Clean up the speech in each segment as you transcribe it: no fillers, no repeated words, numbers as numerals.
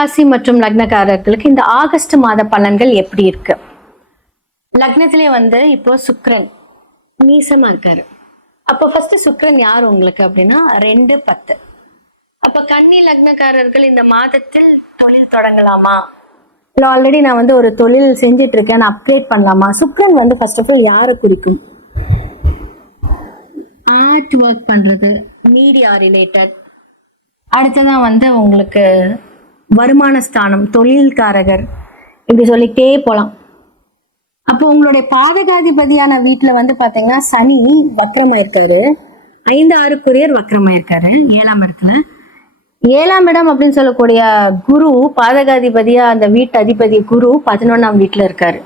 ராசி மற்றும் லக்னக்காரர்களுக்கு இந்த ஆகஸ்ட் மாத பலன்கள் எப்படி இருக்கு? லக்னத்திலே வந்து இப்போ சுக்கிரன் நீசமா இருக்காரு. அப்போ ஃபர்ஸ்ட் சுக்கிரன் யார் உங்களுக்கு அப்படின்னா 2-10. அப்ப கன்னி லக்னக்காரர்கள் இந்த மாதத்தில் தொழில் தொடங்கலாமா, இல்ல ஆல்ரெடி நான் வந்து ஒரு தொழில் செஞ்சுட்டு இருக்கேன், நான் அப்கிரேட் பண்ணலாமா? சுக்கிரன் வந்து ஃபர்ஸ்ட் ஆஃப் ஆல் யாரை குறிக்கும்? ஆர்ட் ஒர்க் பண்றது, மீடியா ரிலேட்டட். அடுத்ததான் வந்து உங்களுக்கு வருமான ஸ்தானம், தொழில்காரகர், இப்படி சொல்லிட்டே போலாம். அப்போ உங்களுடைய பாதகாதிபதியான வீட்டுல வந்து பாத்தீங்கன்னா சனி வக்ரமா இருக்காரு. 5-6 வக்ரமா இருக்காரு 7ஆம் இடத்துல. 7ஆம் இடம் அப்படின்னு சொல்லக்கூடிய குரு பாதகாதிபதியா, அந்த வீட்டு அதிபதி குரு 11ஆம் வீட்டுல இருக்காரு.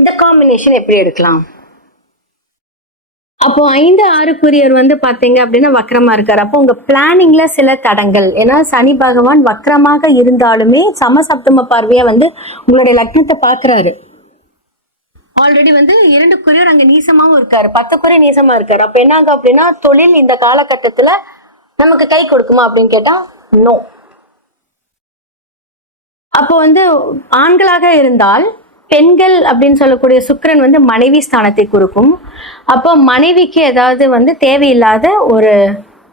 இந்த காம்பினேஷன் எப்படி எடுக்கலாம்? அப்போ 5-6 வந்து பாத்தீங்க அப்படின்னா வக்ரமா இருக்காரு. அப்போ உங்க பிளானிங்ல சில தடங்கள், ஏன்னா சனி பகவான் வக்ரமாக இருந்தாலுமே சமசப்தம பார்வையா வந்து உங்களுடைய லக்னத்தை பாக்குறாரு. ஆல்ரெடி வந்து 2 அங்க நீசமாவும் இருக்காரு, 10 நீசமா இருக்காரு. அப்ப என்ன ஆகும் அப்படின்னா தொழில் இந்த காலகட்டத்துல நமக்கு கை கொடுக்குமா அப்படின்னு கேட்டா நோ. அப்போ வந்து ஆண்களாக இருந்தால் பெண்கள் அப்படின்னு சொல்லக்கூடிய சுக்கிரன் வந்து மனைவி ஸ்தானத்தை கொடுக்கும். அப்போ மனைவிக்கு ஏதாவது வந்து தேவையில்லாத ஒரு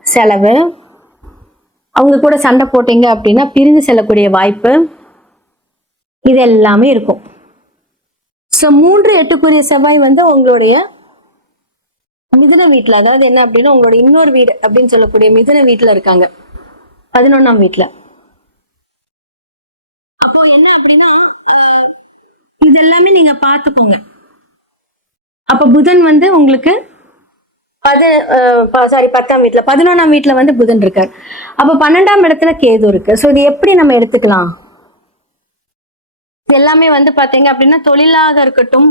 செலவு, அவங்க கூட சண்டை போட்டீங்க அப்படின்னா பிரிந்து செல்லக்கூடிய வாய்ப்பு, இது எல்லாமே இருக்கும். ஸோ 3-8 செவ்வாய் வந்து உங்களுடைய மிதுன வீட்டுல, அதாவது என்ன அப்படின்னா உங்களுடைய இன்னொரு வீடு அப்படின்னு சொல்லக்கூடிய மிதுன வீட்டுல இருக்காங்க 11ஆம் வீட்டுல. அப்போ என்ன அப்படின்னா இதெல்லாமே நீங்க பாத்துக்கோங்க. அப்ப புதன் வந்து உங்களுக்கு 10ஆம் வீட்டுல, 11ஆம் வீட்டுல வந்து புதன் இருக்காரு. அப்ப 12ஆம் இடத்துல கேது இருக்கு. சோ இது எப்படி நம்ம எடுத்துக்கலாம்? எல்லாமே வந்து பாத்தீங்க அப்படின்னா தொழிலாக இருக்கட்டும்,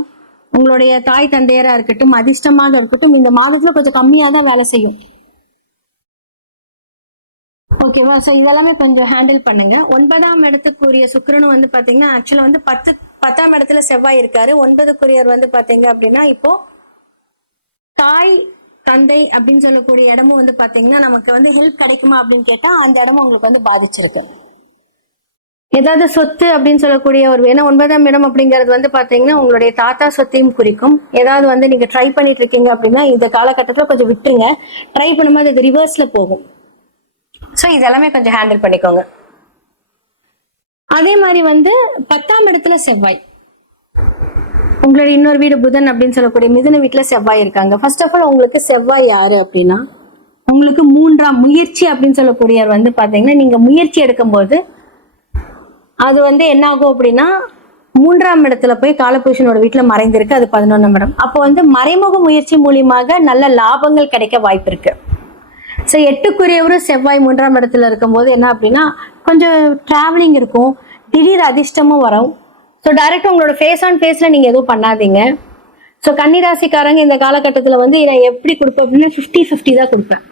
உங்களுடைய தாய் தந்தையரா இருக்கட்டும், அதிர்ஷ்டமாக இருக்கட்டும், இந்த மாதத்துல கொஞ்சம் கம்மியா தான் வேலை செய்யும். ஓகேவா? சோ இதெல்லாமே கொஞ்சம் ஹேண்டில் பண்ணுங்க. 9ஆம் இடத்துக்குரிய சுக்கிரனும் வந்து பாத்தீங்கன்னா ஆக்சுவலா வந்து 10ஆம் இடத்துல செவ்வாய் இருக்காரு. 9 வந்து பாத்தீங்க அப்படின்னா இப்போ தாய் தந்தை அப்படின்னு சொல்லக்கூடிய இடமும் வந்து பாத்தீங்கன்னா நமக்கு வந்து ஹெல்ப் கிடைக்குமா அப்படின்னு கேட்டா அந்த இடமும் உங்களுக்கு வந்து பாதிச்சிருக்கு. ஏதாவது சொத்து அப்படின்னு சொல்லக்கூடிய ஒரு, ஏன்னா 9ஆம் இடம் அப்படிங்கிறது வந்து பாத்தீங்கன்னா உங்களுடைய தாத்தா சொத்தையும் குறிக்கும். ஏதாவது வந்து நீங்க ட்ரை பண்ணிட்டு இருக்கீங்க அப்படின்னா இந்த காலகட்டத்துல கொஞ்சம் விட்டுருங்க. ட்ரை பண்ணும்போது அது ரிவர்ஸ்ல போகும். ஸோ இதெல்லாமே கொஞ்சம் ஹேண்டில் பண்ணிக்கோங்க. அதே மாதிரி வந்து 10ஆம் இடத்துல செவ்வாய், உங்களுடைய இன்னொரு வீடு புதன் அப்படின்னு சொல்லக்கூடிய மிதுன வீட்டுல செவ்வாய் இருக்காங்க. ஃபர்ஸ்ட் ஆஃப் ஆல் உங்களுக்கு செவ்வாய் யாரு அப்படின்னா உங்களுக்கு 3ஆம் முயற்சி அப்படின்னு சொல்லக்கூடிய வந்து பாத்தீங்கன்னா நீங்க முயற்சி எடுக்கும் போது அது வந்து என்ன ஆகும் அப்படின்னா 3ஆம் இடத்துல போய் காலபுருஷனோட வீட்டுல மறைந்திருக்கு, அது 11ஆம் இடம். அப்போ வந்து மறைமுக முயற்சி மூலியமாக நல்ல லாபங்கள் கிடைக்க வாய்ப்பு இருக்கு. ஸோ 8 செவ்வாய் 3ஆம் இடத்துல இருக்கும்போது என்ன அப்படின்னா கொஞ்சம் டிராவலிங் இருக்கும், திடீர் அதிர்ஷ்டமும் வரும். ஸோ டைரக்டா உங்களோட ஃபேஸ் ஆன் ஃபேஸ்ல நீங்க எதுவும் பண்ணாதீங்க. ஸோ கன்னிராசிக்காரங்க இந்த காலகட்டத்துல வந்து நான் எப்படி கொடுப்பேன் அப்படின்னா 50-50 தான் கொடுப்பேன்.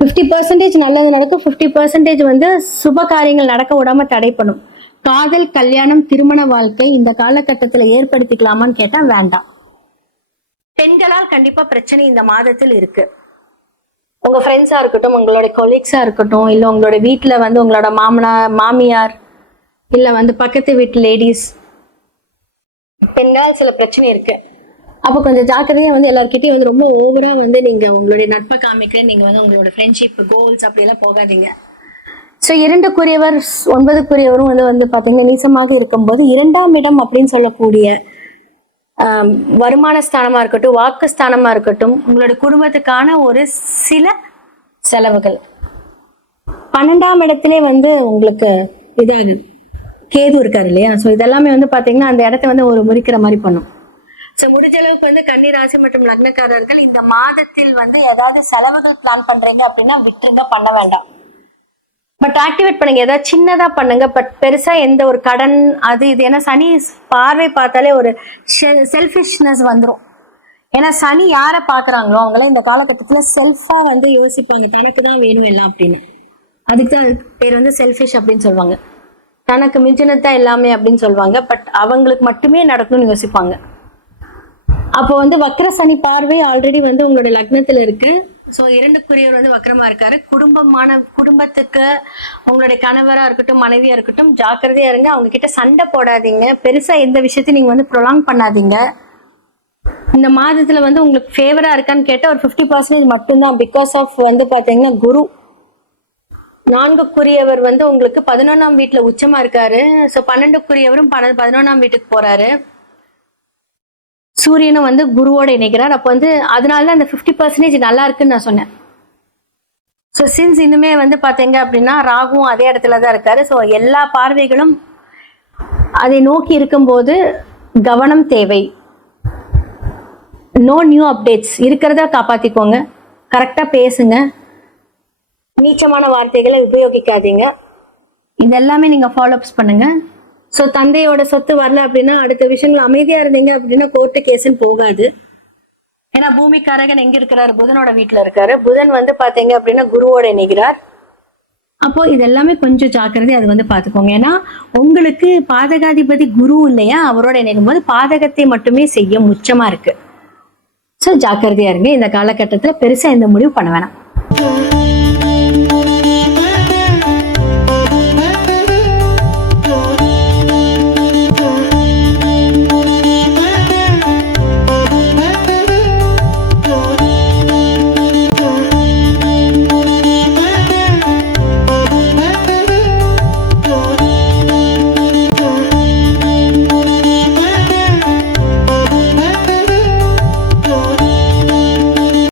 50% நல்லது நடக்கும், 50% வந்து சுப காரியங்கள் நடக்க விடாம தடை பண்ணும். காதல், கல்யாணம், திருமண வாழ்க்கை இந்த காலகட்டத்துல ஏற்படுத்திக்கலாமான்னு கேட்டா வேண்டாம். பெண்களால் கண்டிப்பா பிரச்சனை இந்த மாதத்தில் இருக்கு. உங்க ஃப்ரெண்ட்ஸா இருக்கட்டும், உங்களுடைய கொலீக்ஸா இருக்கட்டும், இல்ல உங்களோட வீட்டுல வந்து உங்களோட மாமியார், இல்ல வந்து பக்கத்து வீட்டு லேடிஸ், பெண்களால் சில பிரச்சனை இருக்கு. அப்போ கொஞ்சம் ஜாக்கிரதையா வந்து எல்லார்கிட்டயும் வந்து ரொம்ப ஓவரா வந்து நீங்க உங்களுடைய நட்பை காமிக்க, நீங்க வந்து உங்களோட ஃப்ரெண்ட்ஷிப் கோல்ஸ் அப்படி எல்லாம் போகாதீங்க. ஸோ 2 9 வந்து பாத்தீங்கன்னா நீசமாக இருக்கும்போது 2ஆம் இடம் அப்படின்னு சொல்லக்கூடிய வருமான ஸ்தானமா இருக்கட்டும், வாக்கு ஸ்தானமா இருக்கட்டும், உங்களுடைய குடும்பத்துக்கான ஒரு சில செலவுகள். 12ஆம் இடத்திலே வந்து உங்களுக்கு இதாகுது, கேது இருக்காரு இல்லையா? ஸோ இதெல்லாமே வந்து பாத்தீங்கன்னா அந்த இடத்த வந்து ஒரு முறிக்கிற மாதிரி பண்ணும். ஸோ முடிஞ்ச அளவுக்கு வந்து கன்னி ராசி மற்றும் லக்னக்காரர்கள் இந்த மாதத்தில் வந்து ஏதாவது செலவுகள் பிளான் பண்றீங்க அப்படின்னா விட்டுருங்க, பண்ண வேண்டாம். பட் ஆக்டிவேட் பண்ணுங்க, ஏதாவது சின்னதா பண்ணுங்க. பட் பெருசா எந்த ஒரு கடன் அது இது, ஏன்னா சனி பார்வை பார்த்தாலே ஒரு செல்ஃபிஷ்னஸ் வந்துடும். ஏன்னா சனி யாரை பாக்குறாங்களோ அவங்களாம் இந்த காலகட்டத்துல செல்ஃபா வந்து யோசிப்பாங்க, தனக்கு தான் வேணும் எல்லாம் அப்படின்னு. அதுக்கு தான் பேர் வந்து செல்ஃபிஷ் அப்படின்னு சொல்லுவாங்க. தனக்கு மிஞ்சினதான் எல்லாமே அப்படின்னு சொல்லுவாங்க. பட் அவங்களுக்கு மட்டுமே நடக்கணும்னு யோசிப்பாங்க. அப்போ வந்து வக்ர சனி பார்வை ஆல்ரெடி வந்து உங்களோட லக்னத்துல இருக்கு. ஸோ 2க்குரியவர் வந்து வக்கரமா இருக்காரு. குடும்பத்துக்கு உங்களுடைய கணவரா இருக்கட்டும் மனைவியா இருக்கட்டும் ஜாக்கிரதையா இருங்க. அவங்க கிட்ட சண்டை போடாதீங்க. பெருசா எந்த விஷயத்தையும் நீங்க வந்து ப்ரொலாங் பண்ணாதீங்க. இந்த மாதத்துல வந்து உங்களுக்கு ஃபேவரா இருக்கான்னு கேட்டா ஒரு 50% மட்டும்தான். பிகாஸ் ஆஃப் வந்து பாத்தீங்கன்னா குரு 4க்குரியவர் வந்து உங்களுக்கு 11ஆம் வீட்டுல உச்சமா இருக்காரு. ஸோ 12க்குரியவரும் 11ஆம் வீட்டுக்கு போறாரு. சூரியனும் வந்து குருவோட இணைக்கிறார். அப்போ வந்து அதனாலதான் அந்த 50% நல்லா இருக்குன்னு நான் சொன்னேன். ஸோ சின்ஸ் இன்னுமே வந்து பாத்தீங்க அப்படின்னா ராகுவும் அதே இடத்துலதான் இருக்காரு. ஸோ எல்லா பார்வைகளும் அதை நோக்கி இருக்கும்போது கவனம் தேவை. No new updates. இருக்கிறத காப்பாத்திக்கோங்க. கரெக்டா பேசுங்க. நீச்சமான வார்த்தைகளை உபயோகிக்காதீங்க. இதெல்லாமே நீங்க ஃபாலோஅப்ஸ் பண்ணுங்க. ஸோ தந்தையோட சொத்து வரல அப்படின்னா அடுத்த விஷயங்கள் அமைதியா இருந்தீங்க அப்படின்னா கோர்ட்டு கேஸ்ன்னு போகாது. ஏன்னா பூமிக்காரகன் எங்க இருக்கிறாரு? புதனோட வீட்டுல இருக்காரு. புதன் வந்து பாத்தீங்க அப்படின்னா குருவோட இணைகிறார். அப்போ இதெல்லாமே கொஞ்சம் ஜாக்கிரதை அது வந்து பாத்துக்கோங்க. ஏன்னா உங்களுக்கு பாதகாதிபதி குரு இல்லையா, அவரோட இணைக்கும் போது பாதகத்தை மட்டுமே செய்ய உச்சமா இருக்கு. ஸோ ஜாக்கிரதையா இருங்க. இந்த காலகட்டத்துல பெருசா எந்த முடிவு பண்ண வேணாம்.